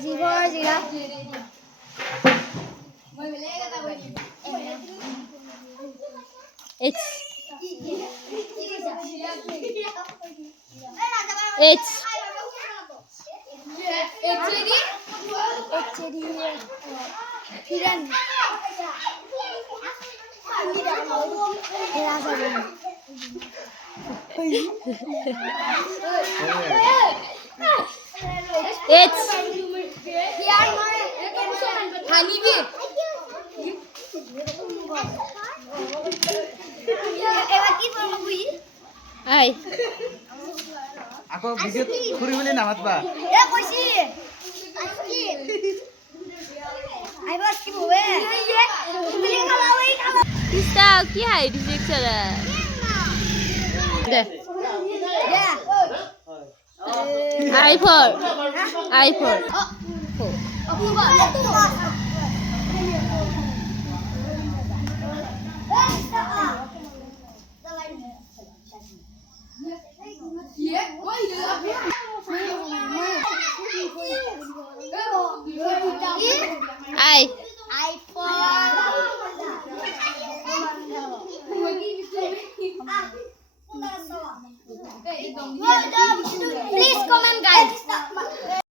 G for giraffe. H. H. H. I. Aku video kuri boleh namat ba? Krista, কি high দিছে চলা দে I for I for I